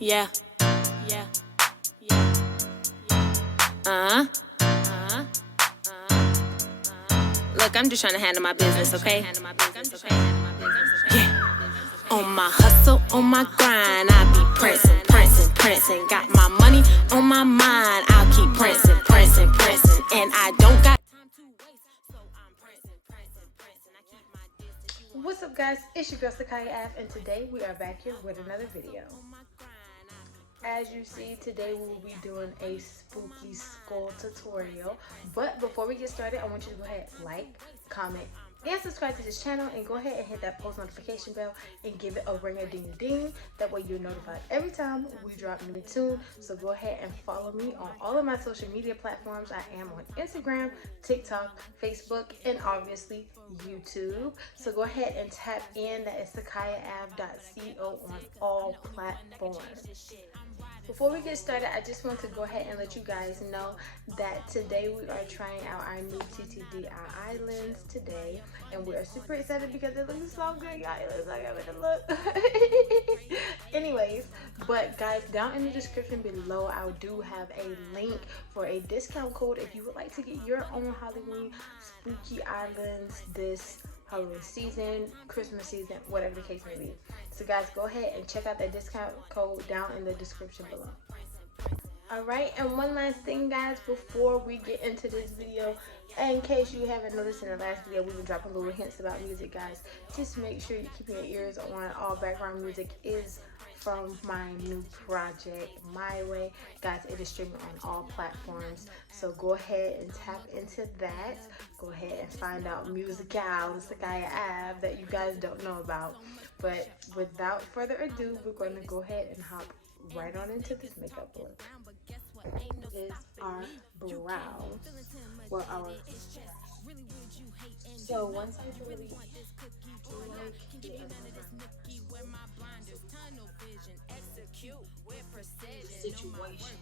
Yeah. Yeah. Yeah. Uh-huh. Look, I'm just trying to handle my business, okay? Yeah. On my hustle, on my grind, I be prancing. Got my money on my mind, I'll keep prancing. And I don't got time to waste, so I'm prancing. I keep my distance. What's up, guys? It's your girl SeKaiya Ave, and today we are back here with another video. As you see, today we will be doing a spooky skull tutorial. But before we get started, I want you to go ahead, like, comment, and subscribe to this channel, and go ahead and hit that post notification bell and give it a ring-a-ding-ding. That way you're notified every time we drop new tune. So go ahead and follow me on all of my social media platforms. I am on Instagram, TikTok, Facebook, and obviously YouTube. So go ahead and tap in. That is SeKaiyaAve.co on all platforms. Before we get started, I just want to go ahead and let you guys know that today we are trying out our new TTDEYE lens today, and we are super excited because it looks so good, y'all. It looks like I'm gonna look. Anyways, but guys, down in the description below, I do have a link for a discount code if you would like to get your own Halloween spooky eye lens this Halloween season, Christmas season, whatever the case may be. So guys, go ahead and check out that discount code down in the description below. Alright, and one last thing, guys, before we get into this video, in case you haven't noticed in the last video, we've been dropping little hints about music, guys. Just make sure you're keeping your ears on. All background music is from my new project, My Way. Guys, it is streaming on all platforms, so go ahead and tap into that. Go ahead and find out musical SeKaiya Ave that you guys don't know about. But without further ado, we're going to go ahead and hop right on into this makeup look. Is our brows, well, our, so once I really do like the situation,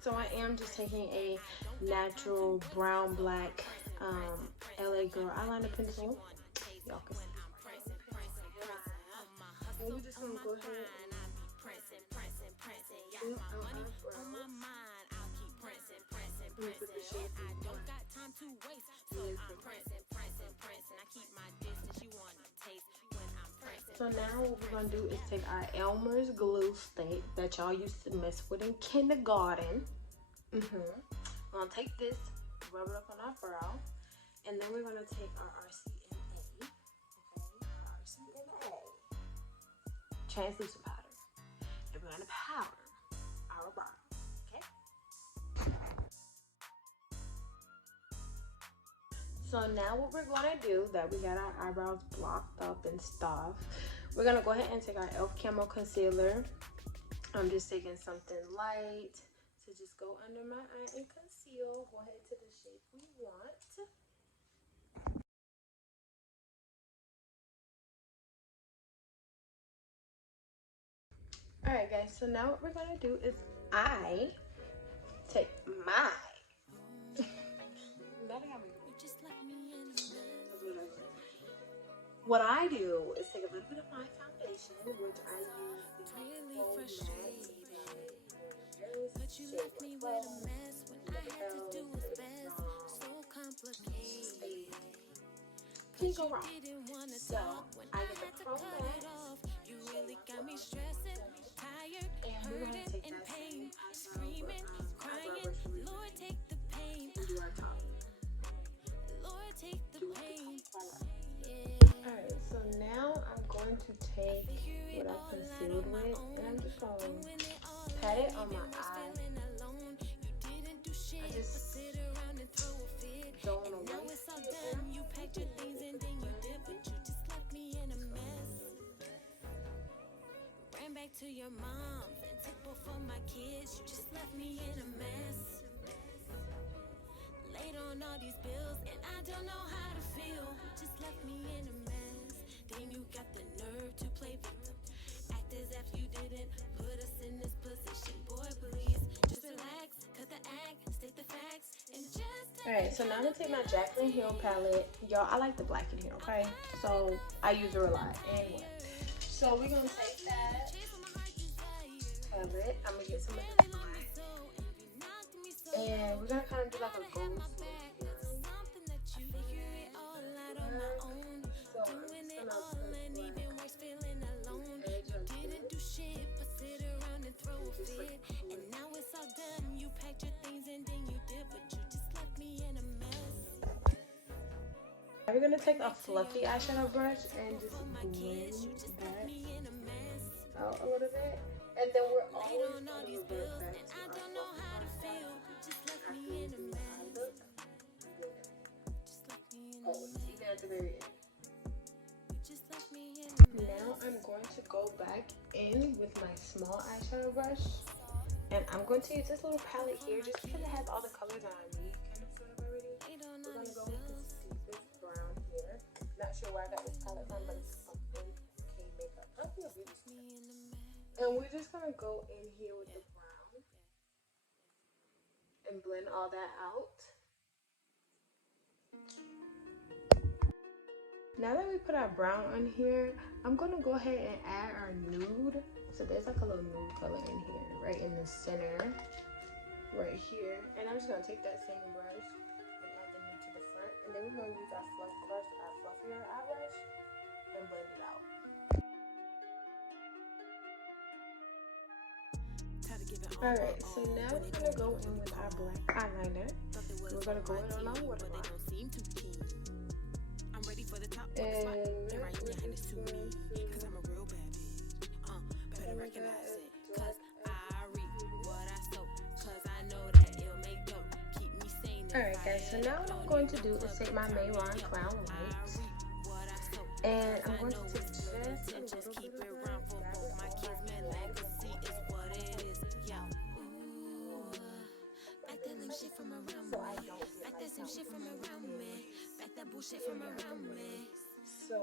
so I am just taking a natural brown black LA Girl eyeliner pencil. Y'all can see. And we're just gonna go ahead and put the shape So now what we're gonna do is take our Elmer's glue stick that y'all used to mess with in kindergarten. We're gonna take this, rub it up on our brow, and then we're gonna take our RCNA, translucent powder, and we're gonna powder our brow, okay? So now what we're gonna do, that we got our eyebrows blocked up and stuff, we're gonna go ahead and take our e.l.f. Camo Concealer. I'm just taking something light to just go under my eye and conceal. Go ahead to the shape we want. Alright guys, so now what we're gonna do is I take my what I do is take a little bit of my foundation, which I use can't go wrong. So I get the Pro Max, and we're gonna take that same eyebrow brush and do our top. Alright, so now I'm going to take what I concealed with, and I'm just going to pat it on my eye. I just don't want to waste it. Ran back to your mom and took both of my kids. You just left me in a mess. Laid on all these bills and I don't know how to feel. Just left me in a mess. Then you got the nerve to play victim. Act as if you didn't put us in this position. Boy, please, just relax, cut the act, state the facts, and just Alright, so now I'm gonna take my Jaclyn Hill palette. Y'all, I like the black in here, okay? So I use her a lot. Anyway, so we're gonna take that palette. I'm gonna get some of this black. And we're gonna kind of do like a gold switch here. We're gonna take a fluffy eyeshadow brush and just blend that out a little bit. And then we're always gonna revert back to our fluffy eyeshadow after we do our look. Oh, see there at the very end. Now I'm going to go back in with my small eyeshadow brush. And I'm going to use this little palette here just because it has all the colors that I need kind of sort of already. We're going to go with this deepest brown here. Not sure where I got this palette from, but it's from MK Makeup. And we're just going to go in here with the brown and blend all that out. Now that we put our brown on here, I'm going to go ahead and add our nude. So there's like a little nude color in here, right in the center, right here. And I'm just going to take that same brush and add the nude to the front. And then we're going to use our fluff brush, our fluffier eyelash, and blend it out. Alright, so now we're going to go in with our black eyeliner. We're going to go in on our waterline. And recognize it, cause I reap what I sow, cause I know that it'll make dope, keep me sane. Alright guys, so now what I'm going to do is take my Mayron Crown Lights, and I'm going to take just a little bit of that and dab it my kids, man, legacy is what it is, yeah. Back that lame shit from around me, back that same shit from around me, back that bullshit from around me. So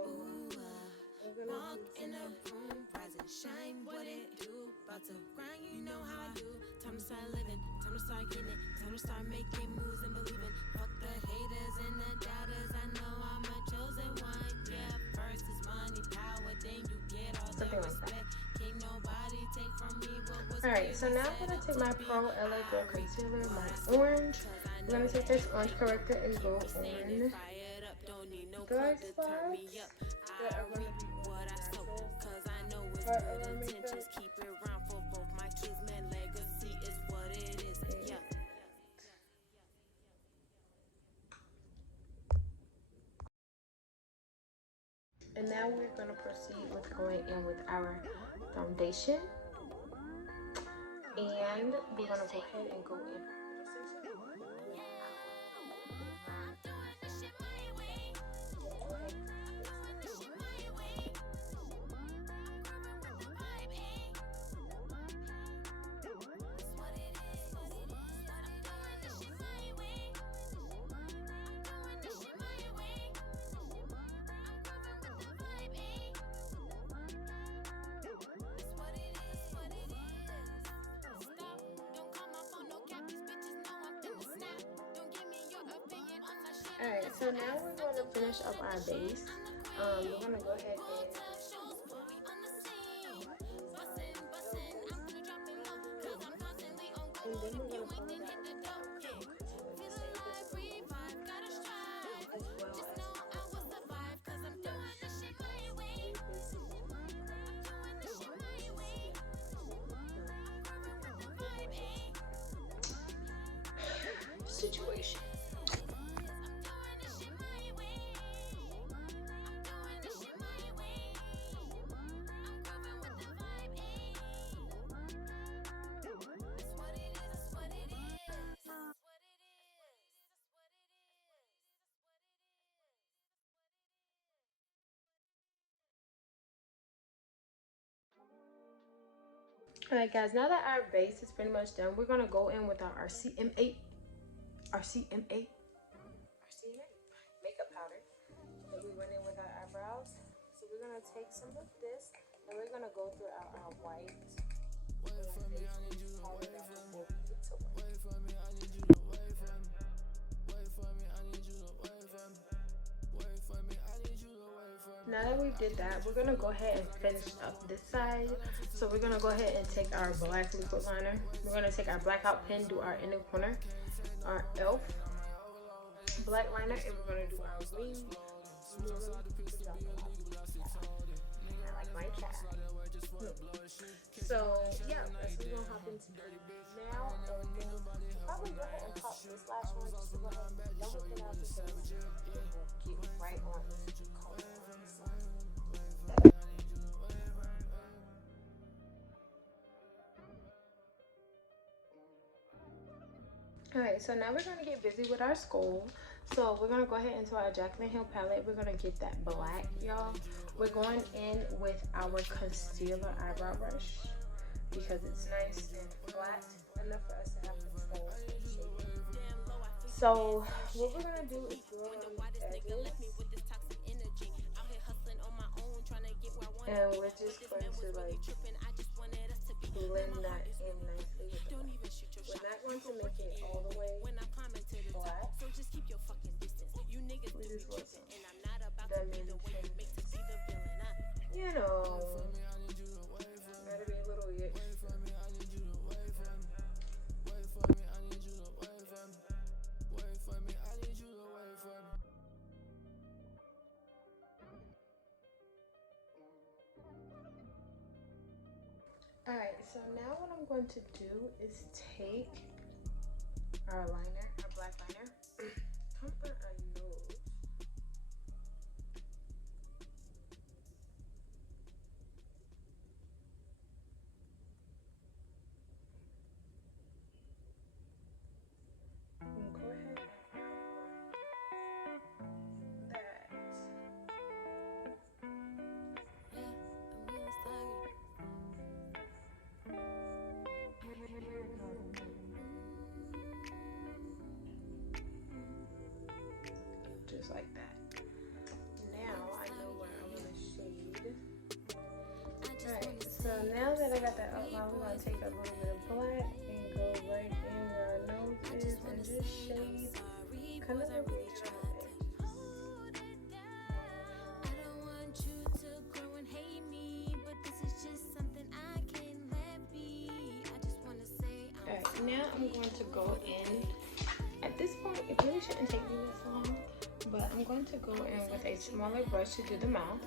walk in the room, rise and shine, what it do? About to grind, you know how I do. Time to start living, time to start getting it, time to start making moves and believing. Fuck the haters and the doubters, I know I'm a chosen one. Yeah, first is money, power, then you get all the respect. Can't nobody take from me what was. Alright, so now I'm going to take my Pro LA Girl Concealer, my orange. I'm going to take this orange corrector and go on dark spots that are going to be what I sow, cause I know it's good intentions. Keep it round for both my kids, man. Legacy is what it is. Yeah. And now we're going to proceed with going in with our foundation. And we're going to go ahead and go in. Alright, so now we're going to finish up our base. We're going to go ahead and then we're going to follow that situation. Alright guys, now that our base is pretty much done, we're going to go in with our RCMA makeup powder that we went in with our eyebrows. So we're going to take some of this and we're going to go through our white. we did that, we're gonna go ahead and finish up this side. So we're gonna go ahead and take our black liquid liner. We're gonna take our blackout pen, do our inner corner, our elf black liner, and we're gonna do our wing. I like my cat. So yeah, that's what we're gonna hop into now, and then probably go ahead and pop this last one just to go ahead and double it out because it will get right on this color. Alright, so now we're going to get busy with our skull. So we're going to go ahead into our Jaclyn Hill palette. We're going to get that black, y'all. We're going in with our concealer eyebrow brush because it's nice and flat enough for us to have control of the shading. So what we're going to do is go around the edges. And we're just going to like blend that in nicely with the brush. We're not going to make it all the way flat. We just want some dimension. You know, gotta be a little extra. Alright, so now what I'm going to do is take our liner, our black liner, come for our nose. And go ahead and outline that. Just like that. Now I know where I want to shade. Alright, so now that I got that outline, we're going to take a little bit of black and go right in where our nose is and just shade kind of the region of it. Alright, now I'm going to go in. At this point, it really shouldn't take me this long, but I'm going to go in with a smaller brush to do the mouth.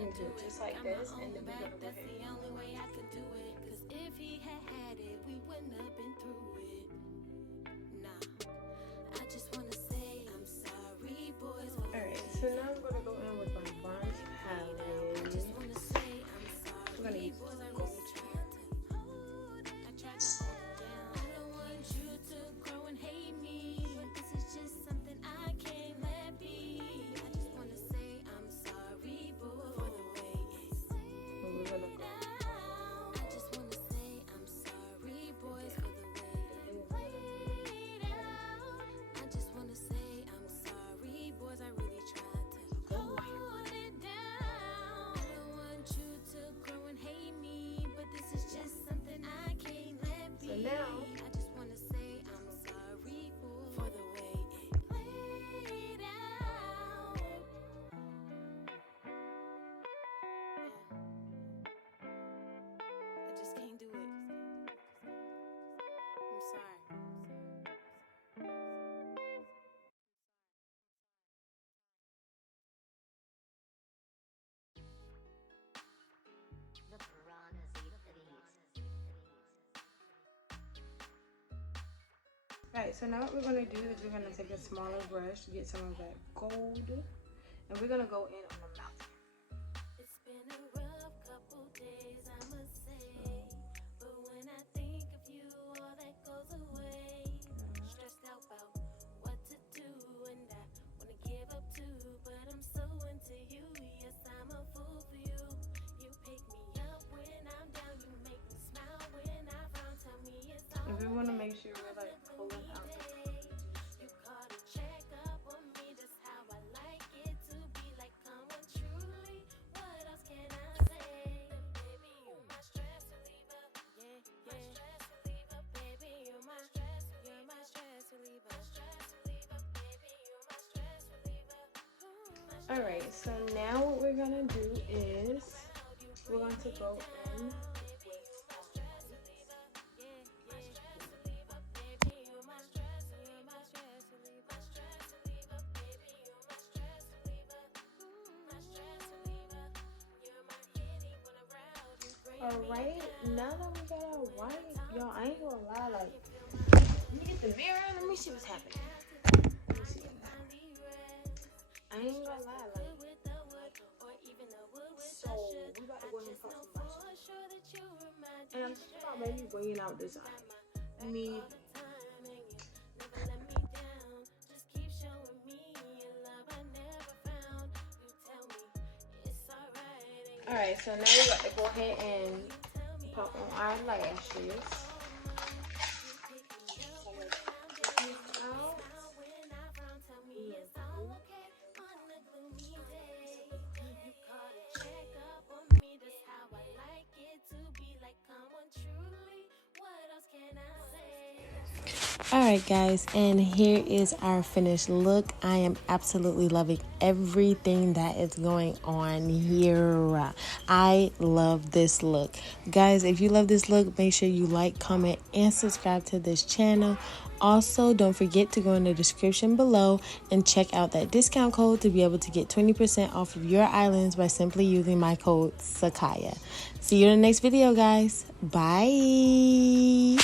And do it just like this, and then we're going to go ahead. Alright, so now I'm going to go in with my bronze palette. I'm going to use gold. Now, I just want to say I'm sorry for the way it played out. I just can't do it. I'm sorry. Alright, so now what we're going to do is we're going to take a smaller brush to get some of that gold, and we're going to go in on the mouth. It's been a rough couple days, I must say, but when I think of you, all that goes away. Stressed out about what to do, and I want to give up too, but I'm so into you, yes, I'm a fool for you. You pick me up when I'm down, you make me smile when I frown, tell me it's all. And we want to make sure we're like pulling out the you call to check up on me, that's how I like it to be, like someone truly. What else can I say? Baby, you my stress reliever. Yeah, Alright, so now what we're gonna do is we're going to go in. Alright, now that we got our white, y'all, I ain't gonna lie, like, let me get the mirror, let me see what's happening. Let me see. I ain't gonna lie, like, so we about to go ahead and put some blush. And I'm thinking about maybe bringing out this eye. Me. Alright, so now we got to go ahead and pop on our lashes. Alright guys, and here is our finished look. I am absolutely loving everything that is going on here. I love this look. Guys, if you love this look, make sure you like, comment, and subscribe to this channel. Also, don't forget to go in the description below and check out that discount code to be able to get 20% off of your islands by simply using my code SeKaiya. See you in the next video, guys. Bye.